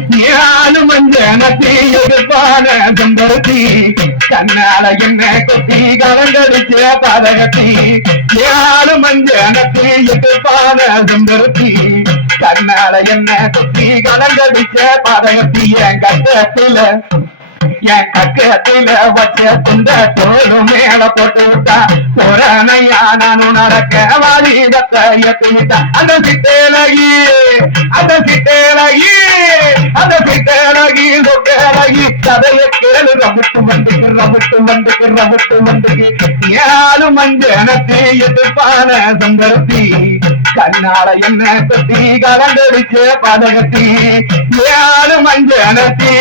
ஏழு மஞ்சனத்தி எடுப்பான செம்பருத்தி கண்ணால என்ன கொத்தி கலங்கடிச்ச பதகத்தி ஏழு மஞ்சனத்தி எடுப்பான செம்பருத்தி கண்ணால என்ன கொத்தி கலங்கடிச்ச பதகத்தி என் கக்கத்துல வச்ச துண்ட தோடு மேல போட்டு விட்டா பொறனையா நானும் நடக்க வாலிபத்தை எத்திவிட்டா அந்த சிட்டேலகி சொட்டேலகி கதைய கேளு ரவிட்டு வந்துக்கு ஏழு மஞ்சனத்தி எதிர்ப்பான செம்பருத்தி கண்ணால என்ன கொத்தி கலந்தடிச்ச பதகத்தி ஏழு மஞ்சனத்தி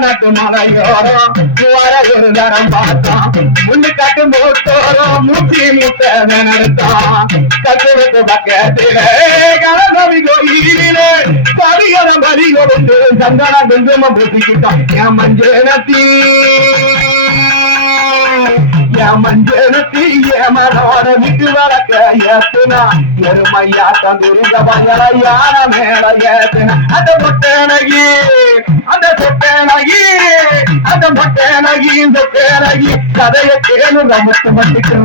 நாட்டு மலையோரம் ஒரு தரம் பார்த்தோம் முன்னு கட்டு மூத்தோரம் மூச்சி முட்டை நடத்தான் கட்டுறது பக்கத்திலே கலநவி கோயிலே பரிகரம் பறி கொடுத்து சந்தன குங்குமம் பூசிக்கிட்டோம் என் மஞ்சனத்தி மனோட விட்டு வளர்க்க ஏத்துனா எருமையா தந்துருந்த பங்கள யார மேல ஏத்துனா அந்த மொட்டேனகி கதைய கேளு ரவிட்டு வந்துக்கு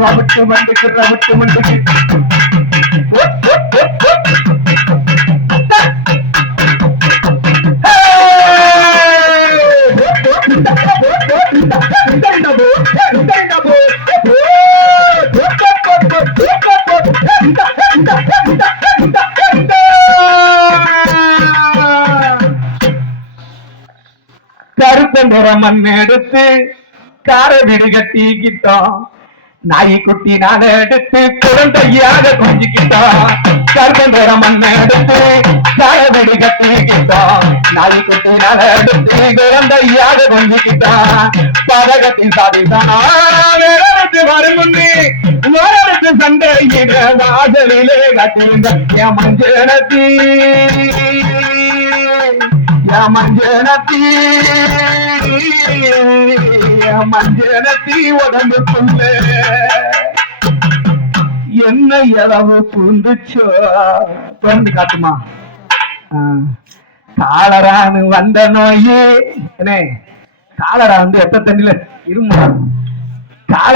கருப்பம்புற மண் எடுத்து கார வீடு கட்டிக்கிட்டோம் நாய்க்குட்டி நாட எடுத்து குழந்தையாக கொஞ்சிக்கிட்டோம் கருப்பம்புற மண் எடுத்து கார வீடு கட்டிக்கிட்டோம் நாய்க்குட்டி நாட எடுத்து குழந்தையாக கொஞ்சிக்கிட்டோம் பதகத்தின் சாதிதானா வரும் முன்னே சண்டையிட வாசலிலே கட்டியிருந்த என் மஞ்சனத்தி உடம்புக்குள்ள என்ன இளவு புந்துச்சோ பிறந்து காட்டுமா காலரான்னு வந்த நோயே என்ன காலரா எத்த தண்ணில இருமா கால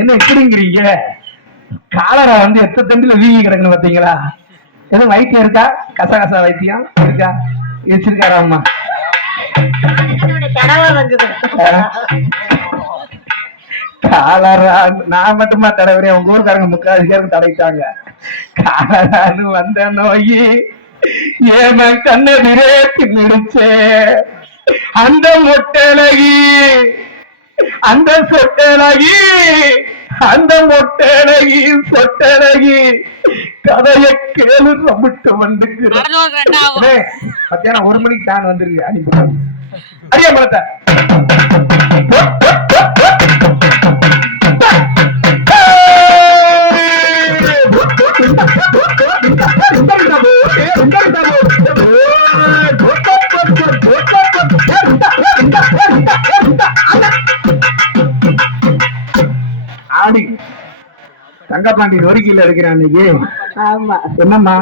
என்ன எப்படிங்கிறீங்க காலரா எத்த தண்டில வீங்கி கிடக்குன்னு பாத்தீங்களா எதுவும் வைத்தியம் இருக்கா கசகசா வைத்தியம் இருக்கா வச்சிருக்காராம்மா காலரா நான் மட்டுமா தடவுறேன் உங்க ஊருக்காரங்க முக்கால் பேருக்கு தடவிட்டாங்க காலரான்னு வந்த நோயி ஏம கண்ணெதிரே தின்னுடுச்சே அந்த மொட்டலகி அந்த சொட்டலகி கதைய கேளு ரவிட்டு வந்துக்கிறேன் மத்தியானம் 1 மணிக்கு தான் வந்துருக்கு அனுப்பிடுறேன் அறியா மலத்தை ஆடி தங்கப்பாண்டி நொறுக்கில இருக்கிறான் இன்னைக்கு. என்னம்மா